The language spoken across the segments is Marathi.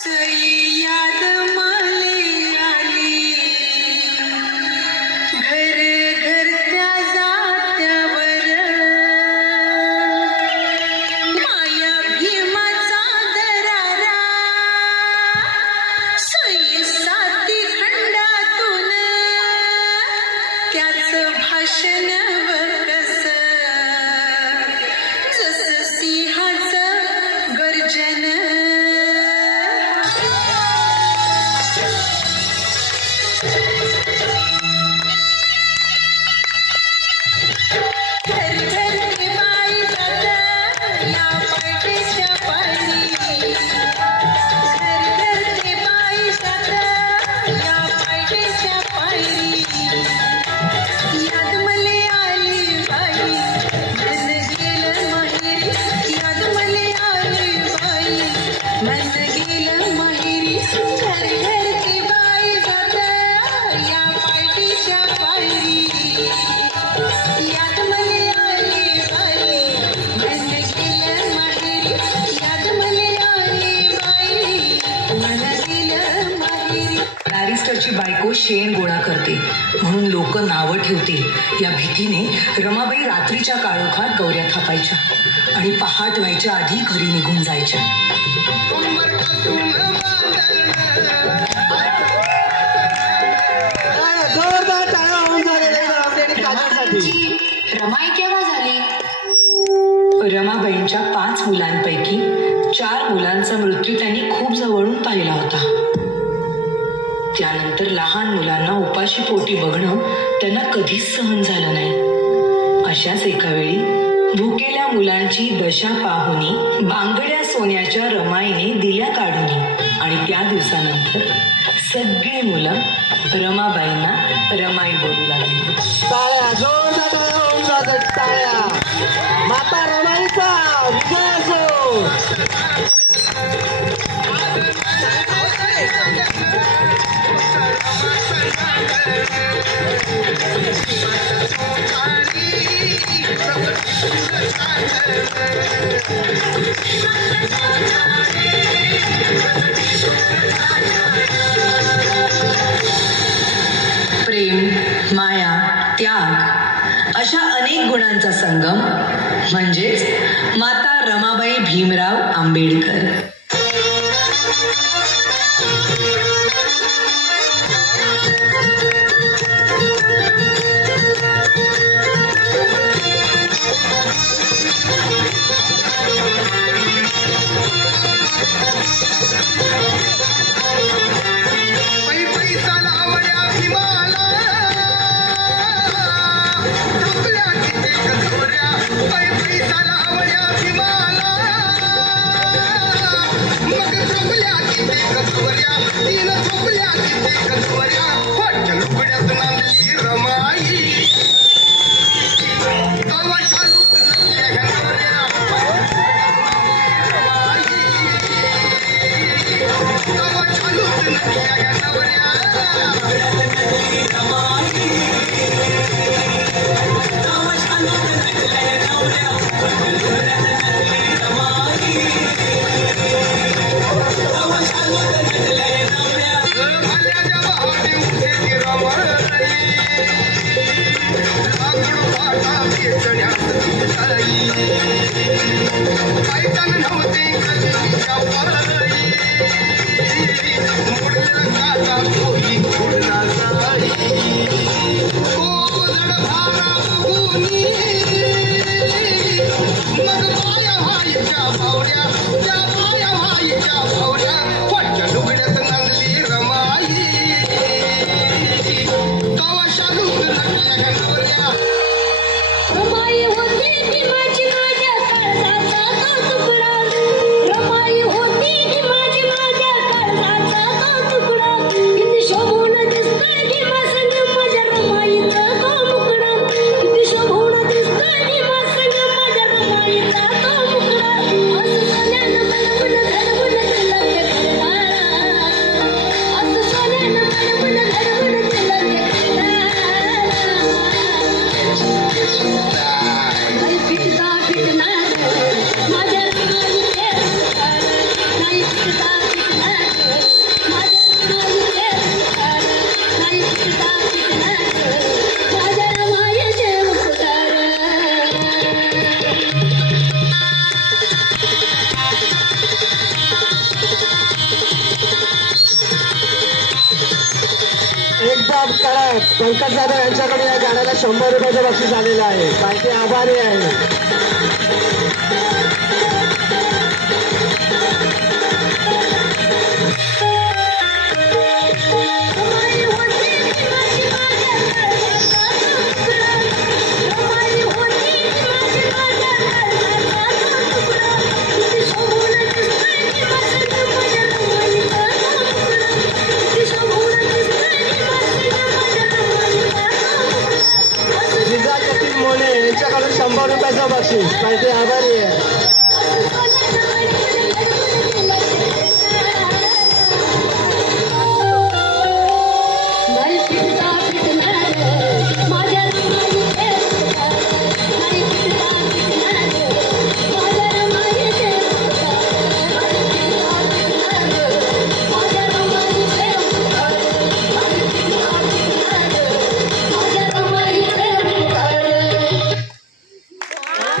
याद माले आली घर घर त्या जात्यावर माया भीमाचा दरारा सई साती खंडातून त्याचं भाषण कस जस सिंहाचं गर्जन बॅरिस्टरची बायको शेण गोळा करते म्हणून लोक नावं ठेवतील या भीतीने रमाबाई रात्रीच्या काळोखात गौऱ्या थापायच्या आणि पहाट व्हायच्या आधी घरी निघून जायच्या. रमाई केव्हा झाली? रमाबाईंच्या 5 मुलांपैकी 4 मुलांचा मृत्यू त्यांनी खूप जवळून पाहिला होता. त्यानंतर लहान मुलांना उपाशी पोटी बघणं त्यांना कधीच सहन झालं नाही. अशाच एका वेळी भुकेल्या मुलांची दशा पाहुनी बांगड्या सोन्याच्या रमाईने दिल्या काढून आणि त्या दिवसानंतर सगळी मुलं रमाबाईंना रमाई बोलू लागली. टाळ्या जोरदार होऊन जातात टाळ्या. माता रमाईचा विजय असो. प्रेम, माया, त्याग अशा अनेक गुणांचा संगम म्हणजेच माता रमाबाई भीमराव आंबेडकर. Rama पंकज जाधव यांच्याकडे या गाण्याला 100 रुपयाचं बक्षीस आलेलं आहे. काय ते आभारी आहे. जिजा जतीन मोने यांच्याकडून 100 रुपयाचं बक्षीस. काय ते आभारी आहे.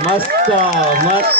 मस्त मस्त.